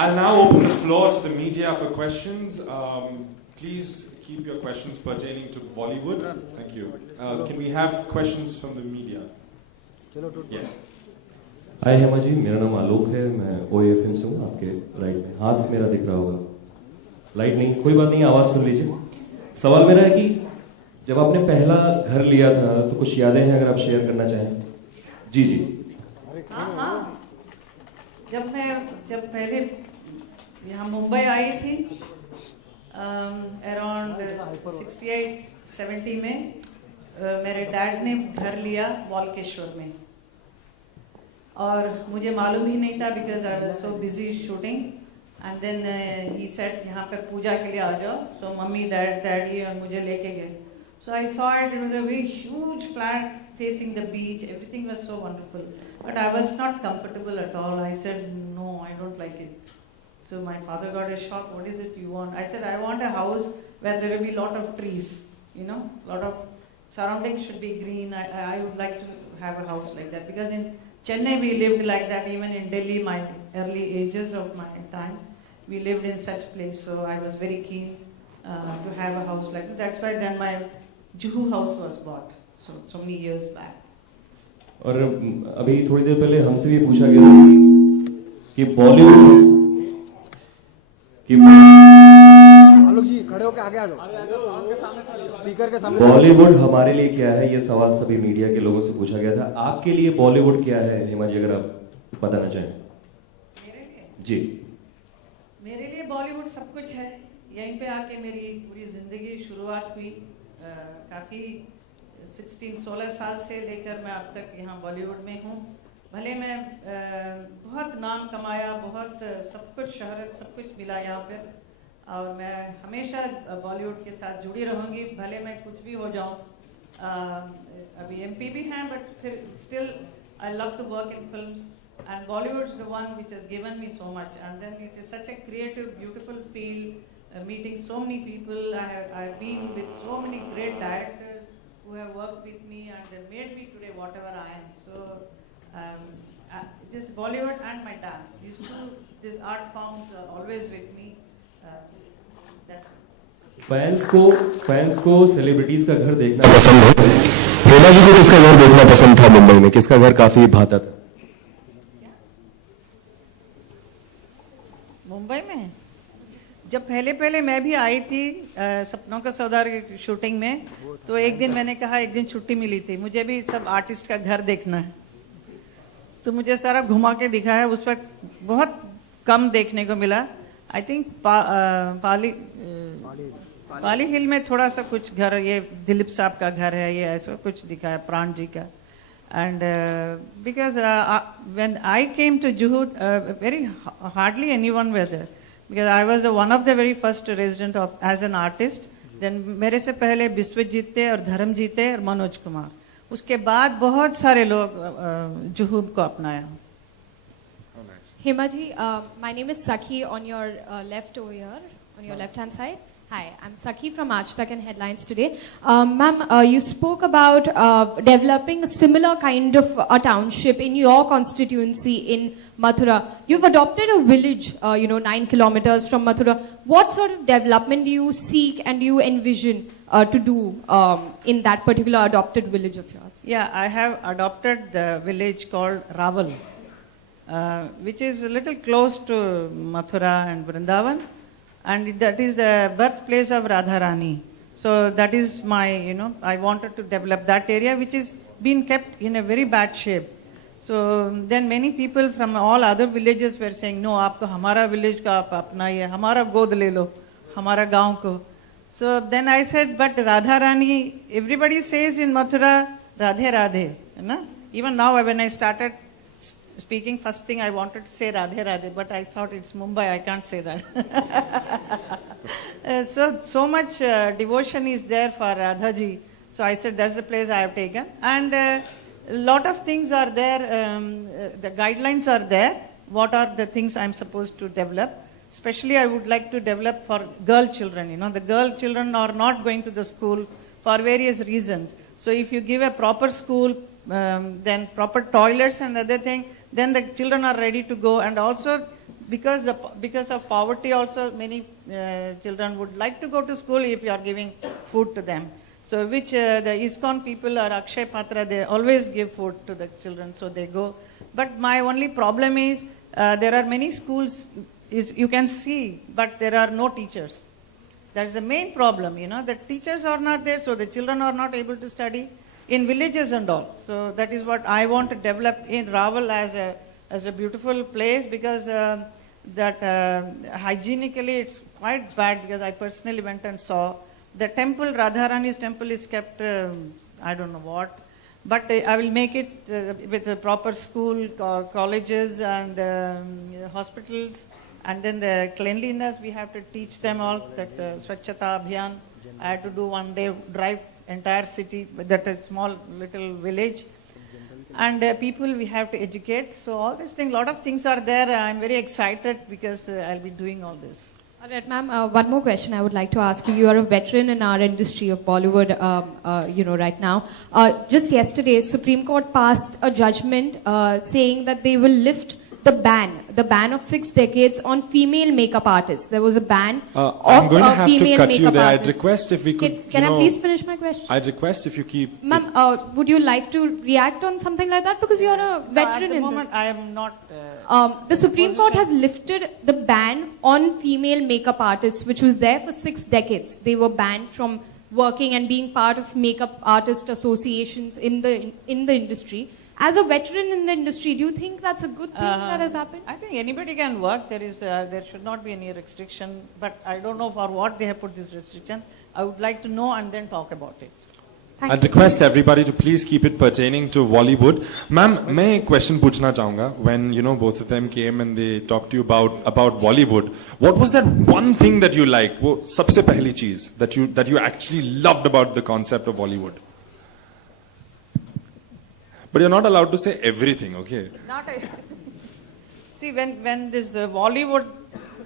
I'll now open the floor to the media for questions. Please keep your questions pertaining to Bollywood. Thank you. Can we have questions from the media? Yes. हाय हेमा जी, मेरा नाम आलोक है, मैं OAFM से हूँ. आपके right में हाथ मेरा दिख रहा होगा, लाइट नहीं, कोई बात नहीं, आवाज सुन लीजिए. सवाल मेरा है कि जब आपने पहला घर लिया था तो कुछ यादें हैं अगर आप शेयर करना चाहें. जी जी. हाँ. जब पहले यहाँ मुंबई आई थी अराउंड 68-70 में मेरे डैड ने घर लिया वालकेश्वर में और मुझे मालूम ही नहीं था because I was so busy shooting and then he said यहाँ पे पूजा के लिए आ जाओ. सो मम्मी डैडी और मुझे लेके गए. So I saw it was a very huge flat facing the beach. Everything was so wonderful, but I was not comfortable at all. I said no, I don't like it. So my father got a shock. What is it you want? I said I want a house where there will be lot of trees, you know, lot of surroundings should be green. I would like to have a house like that because in Chennai we lived like that. Even in Delhi, my early ages of my time, we lived in such place. So I was very keen to have a house like that. That's why then my Juhu house was bought. So many years back. और अभी थोड़ी देर पहले हमसे भी पूछा गया था कि बॉलीवुड आलोक जी खड़े होकर आगे आ जाओ, स्पीकर के सामने. बॉलीवुड हमारे लिए क्या है, ये सवाल सभी मीडिया के लोगों से पूछा गया था. आपके लिए बॉलीवुड क्या है हेमा जी, अगर आप बताना चाहें. मेरे लिए जी. मेरे लिए बॉलीवुड सब कुछ है. यहीं पे आके मेरी पूरी जिंदगी शुरुआत हुई. काफी 16 साल से लेकर मैं अब तक यहाँ बॉलीवुड में हूँ. भले मैं बहुत नाम कमाया, बहुत सब कुछ शहरत सब कुछ मिला यहाँ पर और मैं हमेशा बॉलीवुड के साथ जुड़ी रहूँगी. भले मैं कुछ भी हो जाऊँ. अभी MP भी हैं बट फिर still I love to work in films and Bollywood is the one which has given me so much and then it is such a creative beautiful field. Meeting so many people, I've been with so many great directors who have worked with me and they made me today whatever I am. So this Bollywood and my dance, these art forms are always with me. That's it. Fans को celebrities का घर देखना पसंद है. हेमा जी को किसका घर देखना पसंद था मुंबई में, किसका घर काफी भाता था? मुंबई में जब पहले मैं भी आई थी सपनों का सौदागर की शूटिंग में, तो एक दिन मैंने कहा, एक दिन छुट्टी मिली थी, मुझे भी सब आर्टिस्ट का घर देखना है. तो मुझे सारा घुमा के दिखाया. उस पर बहुत कम देखने को मिला. आई थिंक पाली हिल में थोड़ा सा कुछ घर, ये दिलीप साहब का घर है, ये ऐसा कुछ दिखाया, प्राण जी का. And because when I came to Juhu very hardly anyone were there because I was one of the very first resident of as an artist. Then मेरे से पहले विश्वजीत थे और धर्मजीत थे और मनोज कुमार. उसके बाद बहुत सारे लोग जुहू को अपनाया. Hema ji, my name is Sakhi on your left over here, on your left hand side. Hi, I'm Sakhi from Aaj Tak and Headlines today. Ma'am, you spoke about developing a similar kind of a township in your constituency in Mathura. You've adopted a village, 9 kilometers from Mathura. What sort of development do you seek and do you envision to do in that particular adopted village of yours? Yeah, I have adopted the village called Raval, which is a little close to Mathura and Vrindavan. And that is the birthplace of Radharani. So that is my, I wanted to develop that area which is being kept in a very bad shape. So then many people from all other villages were saying, no, aapko hamara village ka aap apnaiye, hamara god le lo, hamara gaon ko. So then I said, but Radharani, everybody says in Mathura, Radhe Radhe. Even now when I started speaking, first thing I wanted to say Radhe Radhe, but I thought it's Mumbai, I can't say that. So much devotion is there for Radha ji. So I said that's the place I have taken. And a lot of things are there, the guidelines are there. What are the things I'm supposed to develop? Especially I would like to develop for girl children. The girl children are not going to the school for various reasons. So if you give a proper school, then proper toilets and other thing, then the children are ready to go. And also because of poverty also, many children would like to go to school if you are giving food to them. So which the ISKCON people or Akshay Patra, they always give food to the children, so they go. But my only problem is there are many schools you can see, but there are no teachers. That's the main problem, the teachers are not there, so the children are not able to study in villages and all. So that is what I want to develop in Rawal as a beautiful place, because hygienically it's quite bad, because I personally went and saw. The temple, Radharani's temple, is kept, I don't know what, but I will make it with a proper school, colleges and hospitals, and then the cleanliness, we have to teach them all, that Swachhata Abhiyan. I had to do one day, drive entire city, that is small little village, and people we have to educate. So all these things, lot of things are there. I'm very excited because I'll be doing all this. All right, ma'am, one more question I would like to ask you. You are a veteran in our industry of Bollywood, right now. Just yesterday, Supreme Court passed a judgment saying that they will lift the ban of 6 decades on female makeup artists. There was a ban I'm going to have to female cut you makeup there. artists. I'd request if we could, Can I please finish my question? I'd request if you keep... Ma'am, would you like to react on something like that? Because you're a veteran at the in moment, I am not... the Supreme Court has lifted the ban on female makeup artists, which was there for 6 decades. They were banned from working and being part of makeup artist associations in the industry. As a veteran in the industry, do you think that's a good thing that has happened? I think anybody can work. There should not be any restriction. But I don't know for what they have put this restriction. I would like to know and then talk about it. I'd request everybody to please keep it pertaining to Bollywood. Ma'am, मैं एक question पूछना चाहूँगा. When both of them came and they talked to you about Bollywood, what was that one thing that you liked? वो सबसे पहली चीज that you actually loved about the concept of Bollywood? But you're not allowed to say everything, okay? See, when this Bollywood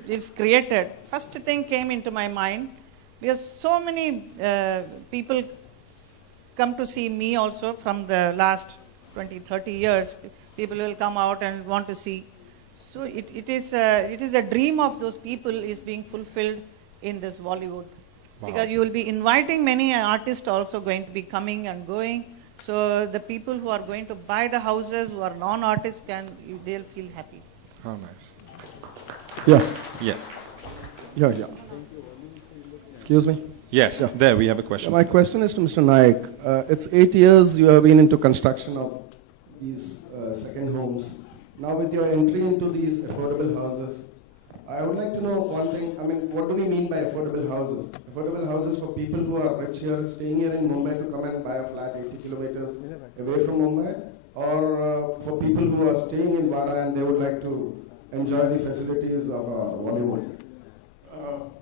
is created, first thing came into my mind, because so many people come to see me also from the last 20, 30 years. People will come out and want to see. So it is the dream of those people is being fulfilled in this Bollywood. Wow. Because you will be inviting many artists also going to be coming and going. So the people who are going to buy the houses, who are non-artists, they'll feel happy. How nice. Yeah. Yes. Yeah. Excuse me? Yes, Yeah. There we have a question. My question is to Mr. Naik. It's 8 years you have been into construction of these second homes. Now with your entry into these affordable houses, I would like to know one thing. I mean, what do we mean by affordable houses? Affordable houses for people who are rich here, staying here in Mumbai to come and buy a flat 80 kilometers away from Mumbai? Or for people who are staying in Vada and they would like to enjoy the facilities of Bollywood?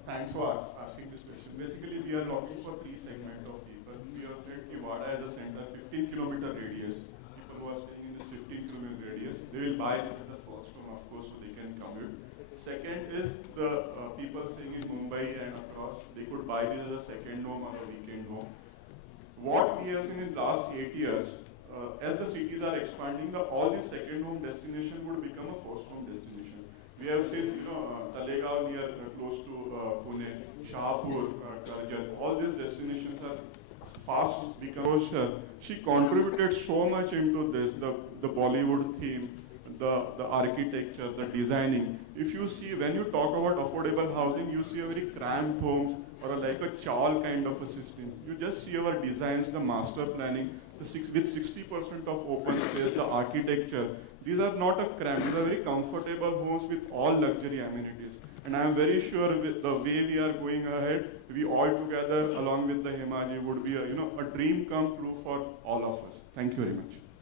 Thanks for asking this question. Basically, we are looking for 3 segments of people. We have said Vada as a center, 15-kilometer radius. People who are staying in this 15-kilometer radius, they will buy this as a first home, of course, so they can commute. Second is the people staying in Mumbai and across, they could buy this as a second home or a weekend home. What we have seen in the last 8 years, as the cities are expanding, all these second home destinations would become a first home destination. We have seen, Talegaon near close to Pune, Shahpur, Karjat, all these destinations are fast becoming. She contributed so much into this, the Bollywood theme, the architecture, the designing. If you see, when you talk about affordable housing, you see a very cramped homes or like a chawl kind of a system. You just see our designs, the master planning, with 60% of open space, the architecture. These are not a cramped, these are very comfortable homes with all luxury amenities. And I am very sure with the way we are going ahead, we all together along with the Himaji would be a dream come true for all of us. Thank you very much.